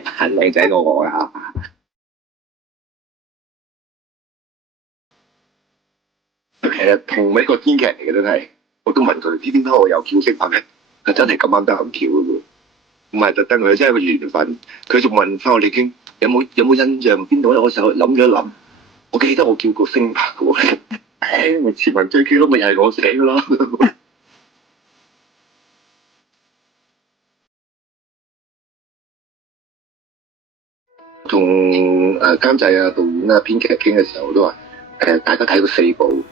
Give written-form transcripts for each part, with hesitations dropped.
班靚仔過我啊！其實同一個編劇嚟嘅真係，我都問佢：知點解我有叫識拍嘅？佢真係咁啱得咁巧嘅喎，唔係特登，佢真係個緣分。佢仲問翻我哋傾有冇印象邊度咧？我時候諗咗一諗，我記得我叫過星拍嘅喎。咪前文追記咯，咪又係我寫嘅咯。同監製啊、導演啊、編劇傾嘅時候都話大家睇過4部，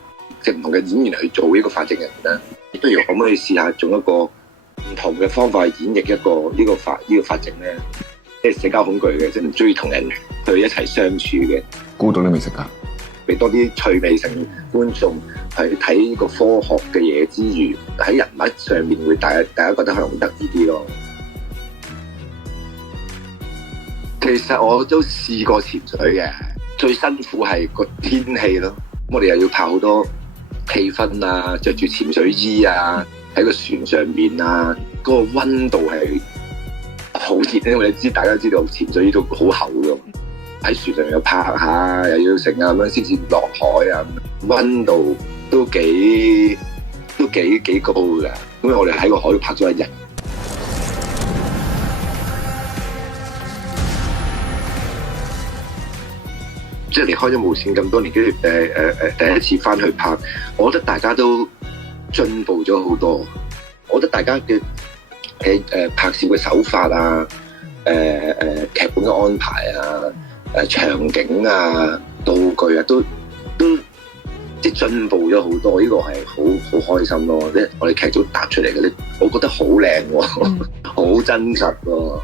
即係唔同嘅演員去做呢個法證人啦。不如可唔可以試下用一個唔同嘅方法去演繹呢個法證咧？即係社交恐懼嘅，即係唔中意同人去一齊相處嘅。孤獨你未食㗎？俾多啲趣味性觀眾係睇呢個科學嘅嘢之餘，喺人物上面會大家覺得可能得意啲咯。其實我都試過潛水嘅，最辛苦係個天氣咯。我哋又要拍好多氣氛啊，着住潛水衣啊，喺個船上面啊，嗰個溫度係好熱，因為大家知道潛水衣都好厚㗎。喺船上又拍下，又要成啊咁樣先至落海啊，溫度都幾高㗎。咁我哋喺個海度拍咗1日。即係離開咗無線咁多年，跟住第一次翻去拍，我覺得大家都進步咗好多。我覺得大家嘅拍攝嘅手法啊，劇本嘅安排啊，場景啊、道具啊，都即係進步咗好多。呢個係好開心咯！即係我哋劇組搭出嚟嘅，我覺得好靚喎，好真實喎。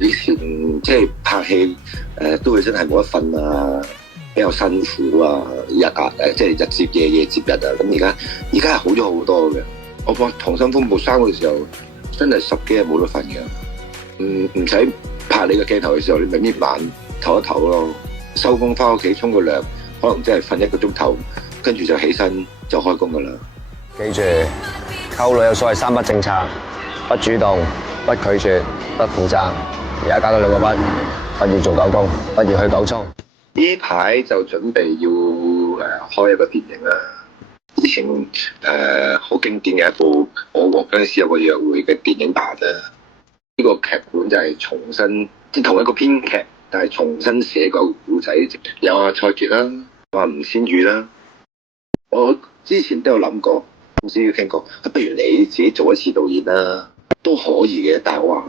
以前即係拍戲都會真係冇得瞓啊，比較辛苦啊，即係日接夜，夜接日啊。咁而家係好咗好多嘅。我放《溏心風暴3》嘅時候，真係10幾日冇得瞓嘅。唔使拍你個鏡頭嘅時候，你咪搣晚唞一唞咯。收工翻屋企沖個涼，可能真係瞓1個鐘頭，跟住就起身就開工噶啦。記住，溝女有所謂3不政策：不主動、不拒絕、不負責。而家加多2個不，不要做狗公，不要去狗衝。呢排就準備要開一個電影啦。之前好經典嘅一部《我和僵屍有個約會》嘅電影版啦。呢個劇本就係重新，即係同一個編劇，但係重新寫個故仔。有阿蔡潔啦，話吳千語啦。我之前都有諗過，公司傾過，不如你自己做一次導演啦，都可以嘅。但係我話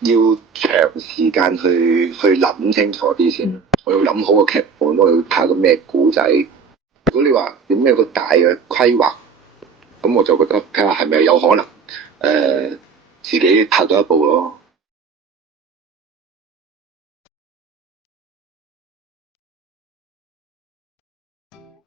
要長時間去諗清楚啲先。我要諗好個劇本，我要拍個咩故仔。如果你話有咩個大嘅規劃，咁我就覺得睇下係咪有可能自己拍到一部咯。